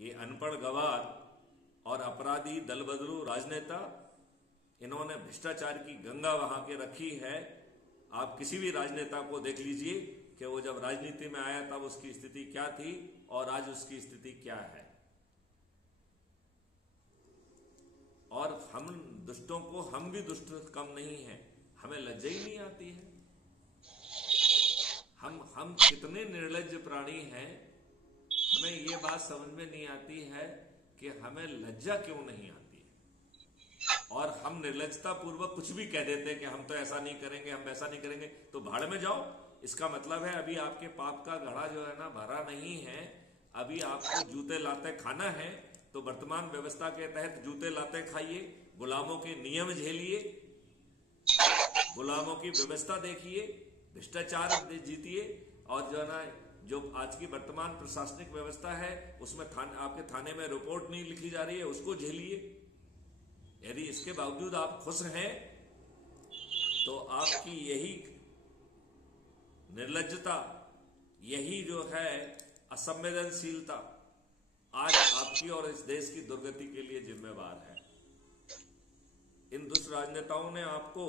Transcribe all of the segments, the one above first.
ये अनपढ़ गवार और अपराधी दलबदलू राजनेता, इन्होंने भ्रष्टाचार की गंगा वहां के रखी है। आप किसी भी राजनेता को देख लीजिए कि वो जब राजनीति में आया तब उसकी स्थिति क्या थी और आज उसकी स्थिति क्या है। और हम दुष्टों को, हम भी दुष्ट कम नहीं है, हमें लज्जा ही नहीं आती है। हम कितने निर्लज्ज प्राणी हैं। हमें ये बात समझ में नहीं आती है कि हमें लज्जा क्यों नहीं आती है। और हम निर्लज्जता पूर्वक कुछ भी कह देते हैं कि हम तो ऐसा नहीं करेंगे, हम वैसा नहीं करेंगे। तो भाड़ में जाओ। इसका मतलब है अभी आपके पाप का घड़ा जो है ना भरा नहीं है। अभी आपको जूते लाते खाना है तो वर्तमान व्यवस्था के तहत जूते लाते खाइए, गुलामों के नियम झेलिए, गुलामों की व्यवस्था देखिए, भ्रष्टाचार जीतिए। और जो है ना, जो आज की वर्तमान प्रशासनिक व्यवस्था है उसमें आपके थाने में रिपोर्ट नहीं लिखी जा रही है, उसको झेलिए। यदि इसके बावजूद आप खुश हैं तो आपकी यही निर्लज्जता, यही जो है असंवेदनशीलता आज आपकी और इस देश की दुर्गति के लिए जिम्मेवार है। इन दुष्ट राजनेताओं ने आपको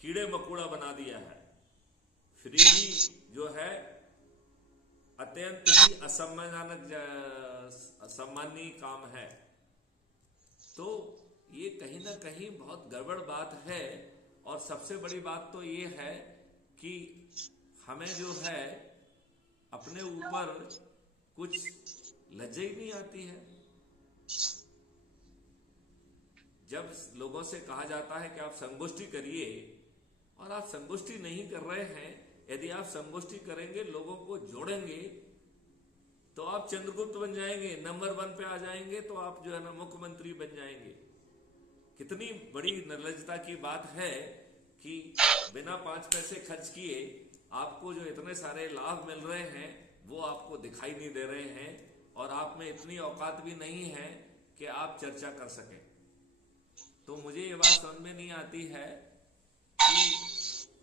कीड़े मकोड़ा बना दिया है। फ्रीडी जो है अत्यंत ही असम्मानीय काम है। तो ये कहीं ना कहीं बहुत गड़बड़ बात है। और सबसे बड़ी बात तो ये है कि हमें जो है अपने ऊपर कुछ लज्जा ही नहीं आती है। जब लोगों से कहा जाता है कि आप संगोष्ठी करिए और आप संगोष्ठी नहीं कर रहे हैं, यदि आप संगोष्ठी करेंगे, लोगों को जोड़ेंगे, तो आप चंद्रगुप्त बन जाएंगे, नंबर 1 पे आ जाएंगे, तो आप जो है ना मुख्यमंत्री बन जाएंगे। कितनी बड़ी निर्लज्जता की बात है कि बिना 5 पैसे खर्च किए आपको जो इतने सारे लाभ मिल रहे हैं वो आपको दिखाई नहीं दे रहे हैं। और आप में इतनी औकात भी नहीं है कि आप चर्चा कर सकें। तो मुझे ये बात समझ में नहीं आती है कि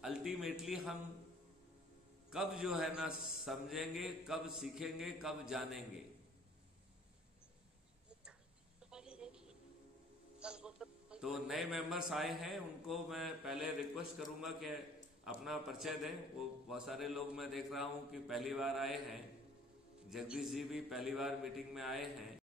अल्टीमेटली हम कब जो है ना समझेंगे, कब सीखेंगे, कब जानेंगे। तो नए मेंबर्स आए हैं, उनको मैं पहले रिक्वेस्ट करूंगा कि अपना परिचय दें। वो बहुत सारे लोग मैं देख रहा हूं कि पहली बार आए हैं। जगदीश जी भी पहली बार मीटिंग में आए हैं।